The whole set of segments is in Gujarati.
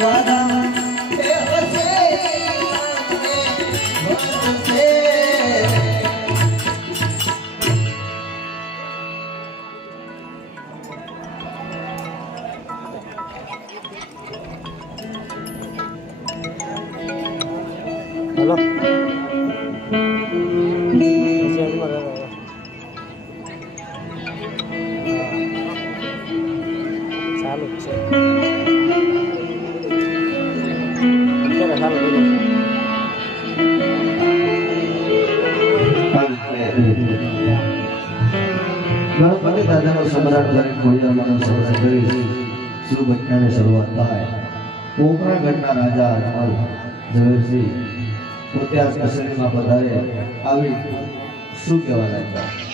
Wadah ગણપતિ દાદાનો સમ્રાટ તરીકે ખોડિયારમાંનો સમ્રાટ કરી શુભ અજ્ઞાની શરૂઆત થાય? કોકણાગઢના રાજા અજમલ ઝવેરસિંહ પોતે આ કસરીમાં પધારે આવી શું કહેવા લાગતા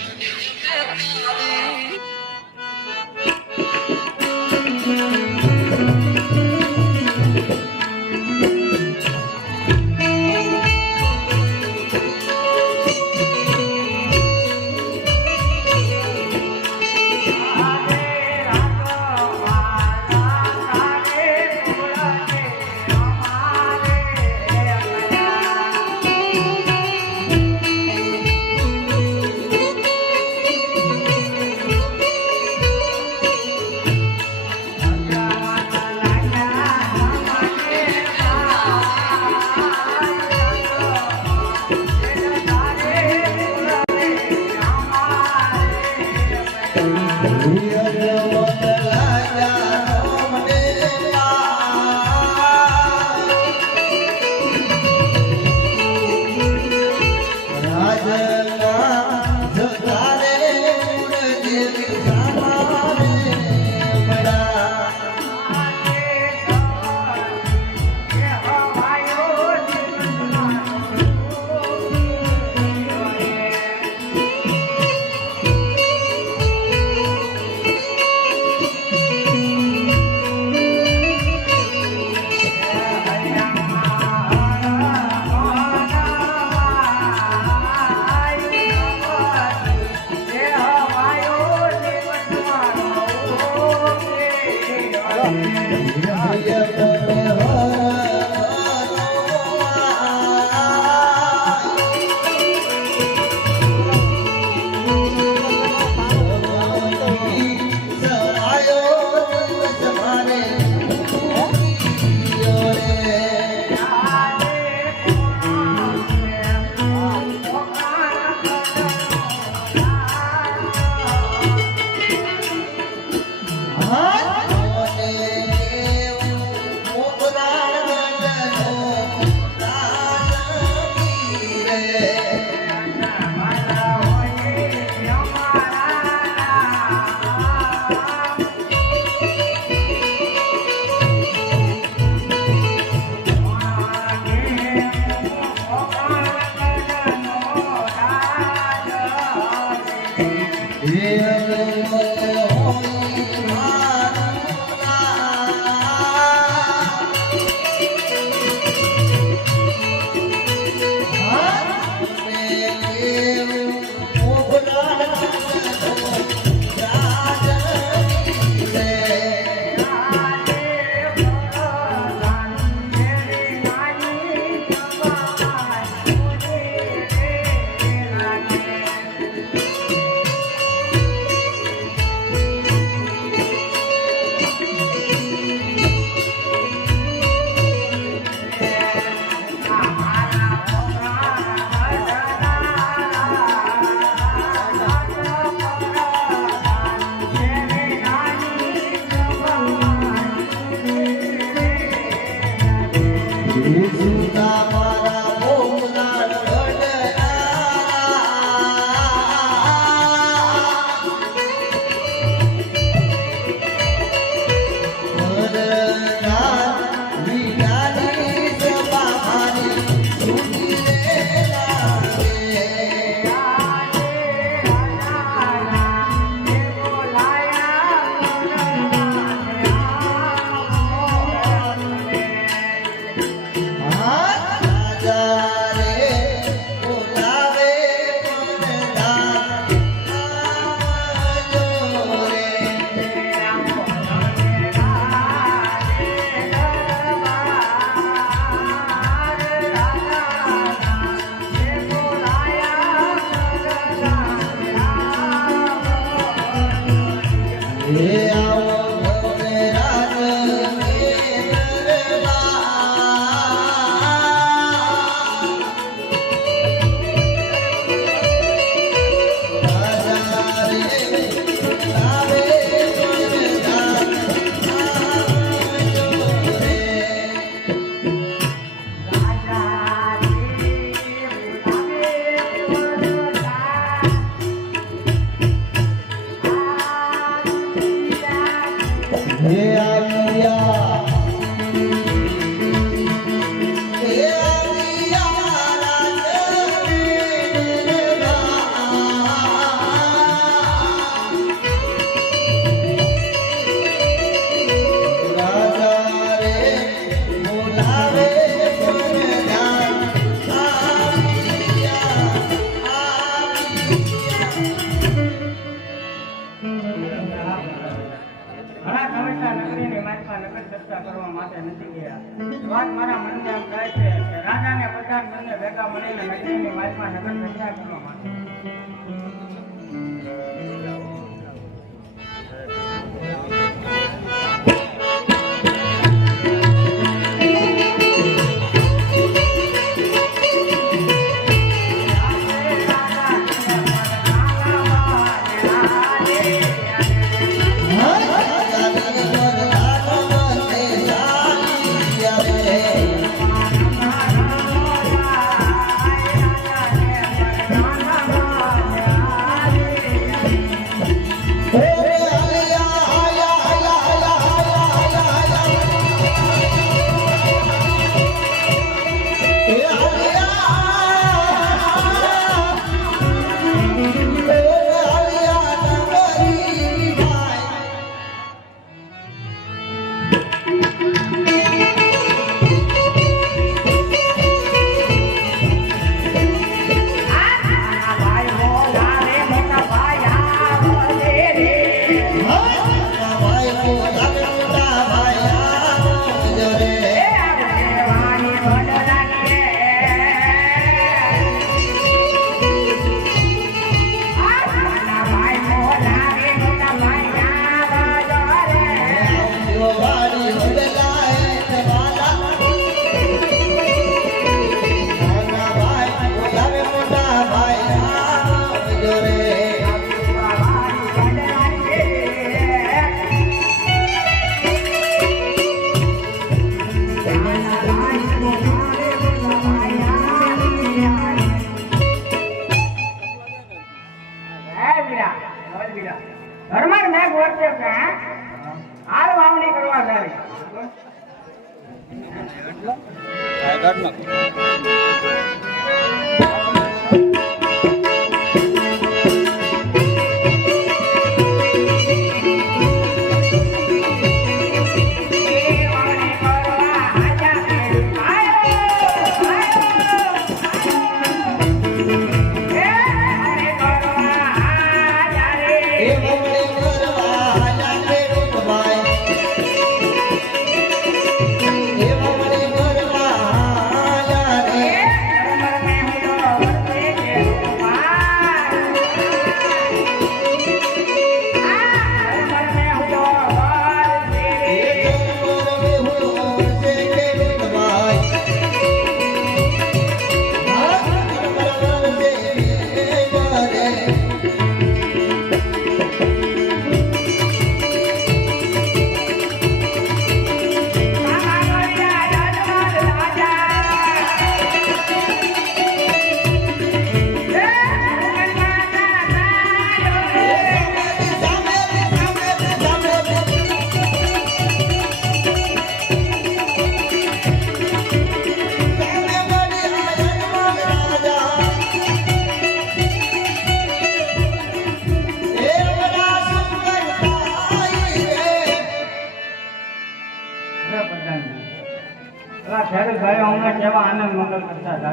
ગયો અમે કેવા આનંદ મંગલ કરતા હતા.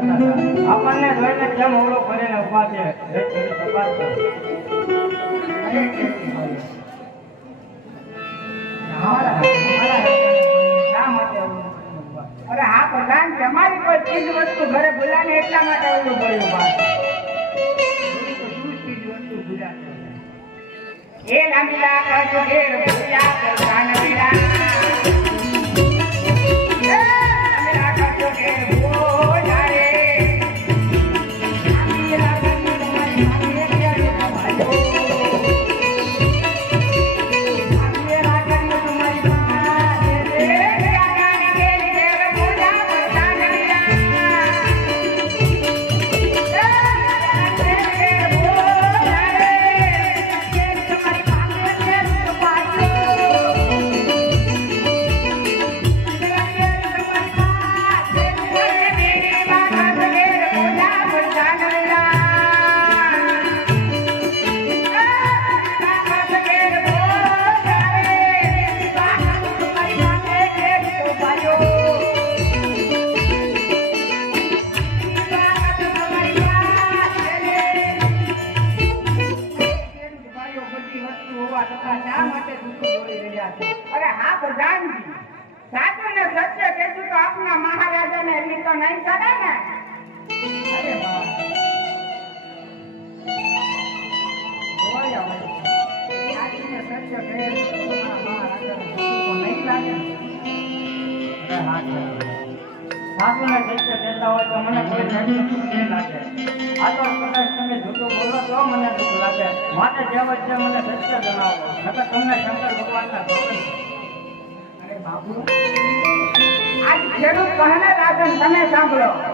આપણને જોઈને કેમ ઓળો કરીને ઊભા છે? અરે હા પ્રધાન તમારી કોઈ ચીજ વસ્તુ ઘરે ભૂલાને એટલા માટે ઓલું પડ્યું એ લાંબી લાખ ઘેર ભૂલ્યા કાન વેડા મને કોઈ નદી નહીં લાગે? આ તો કદાચ તમે જૂઠું બોલો તો મને દુઃખ લાગે. માટે જે વચ્ચે મને સત્ય જણાવો. નકર તમને શંકર ભગવાનના ભગવાન અરે બાપુ. આજ ખેડૂત કહે રાજન તમે સાંભળો.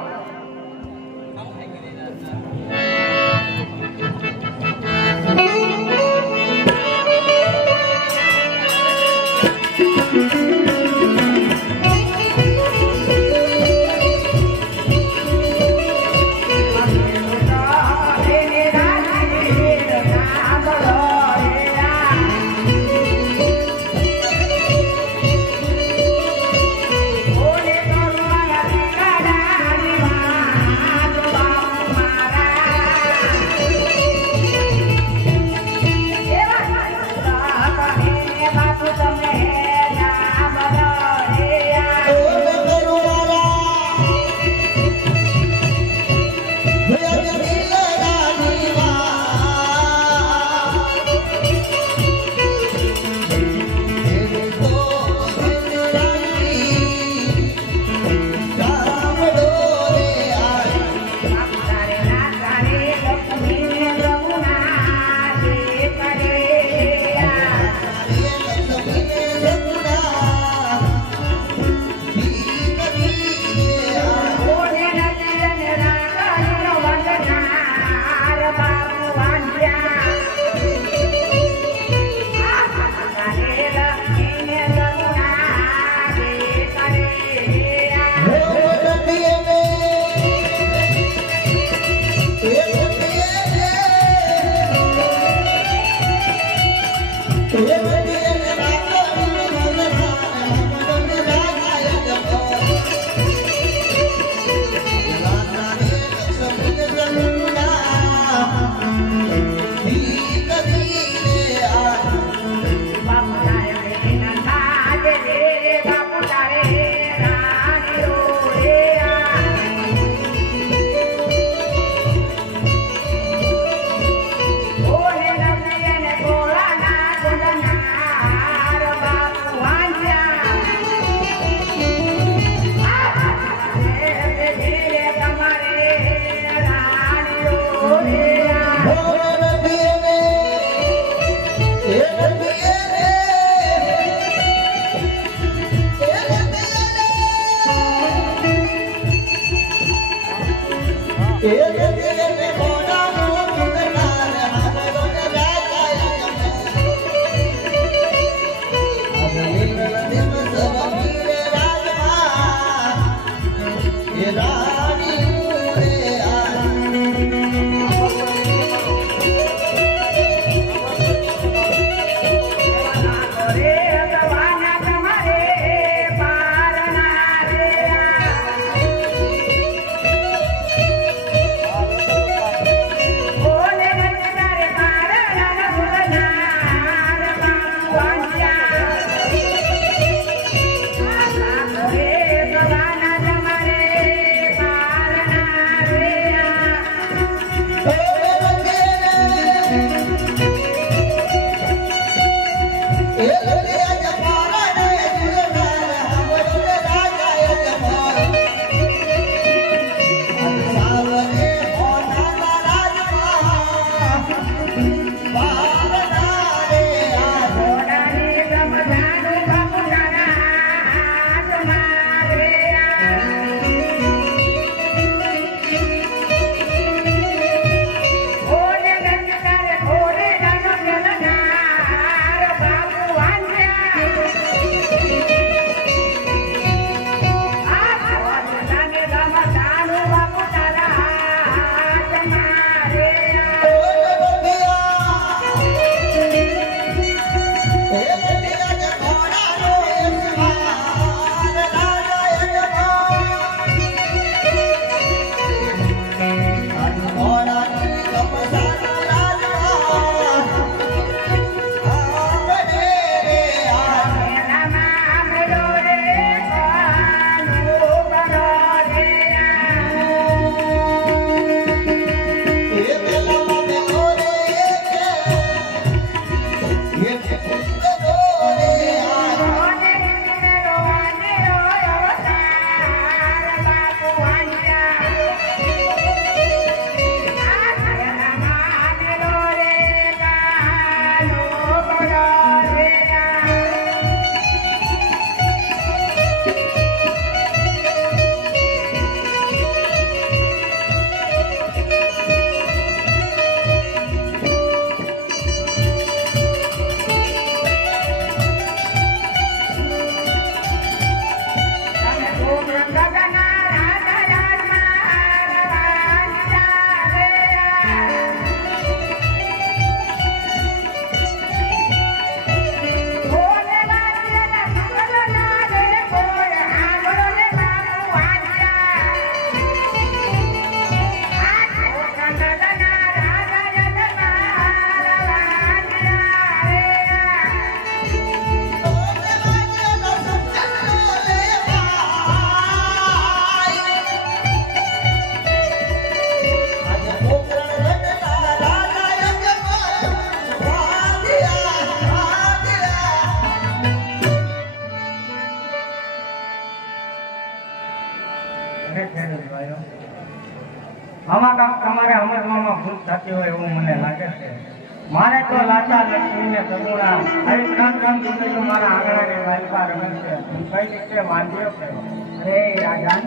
અરે રાજા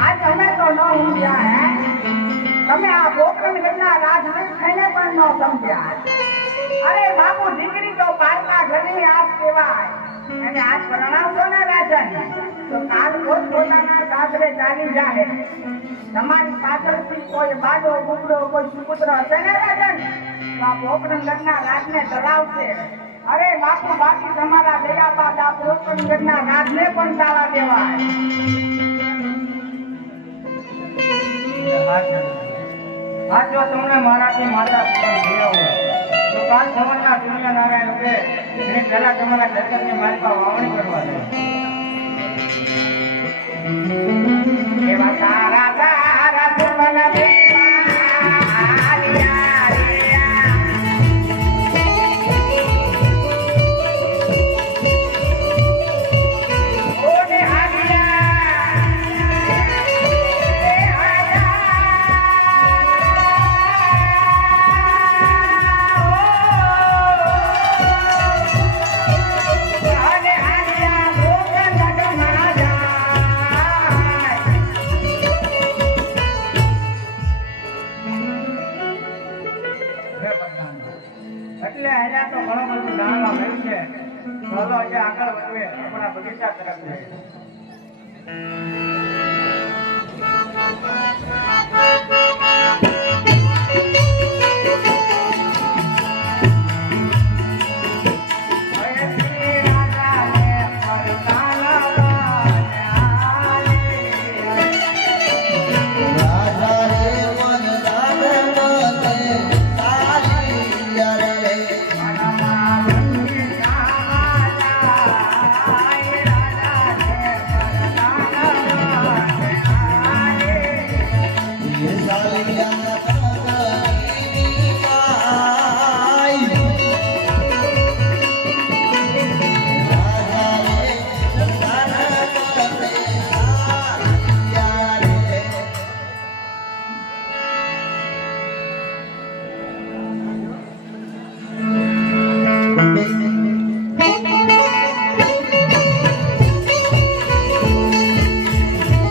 આજ ચાલી જાય તમારી પાછળથી કોઈ બાડો ગુગડો કોઈ સુપુત્ર હશે ને રાજન તો આ ગોકર્ણ ગઢના રાજને ચલાવશે અરે બાપુ બાકી તમારા દયા બાદ આ ગોકર્ણ નાદને પણ તાળા દેવાય આ જો તમને મારાથી માતા પિતા તો કાલ સવારના સૂર્યનારાયણ ઉગે એને પહેલા તમારા ખેતરની માલિકા વાવણી કરવા દે. એવા તારા અહીંયા બધું જાણવા મળ્યું છે. ચાલો આજે આગળ વધીએ આપણા બગીચા તરફ જઈએ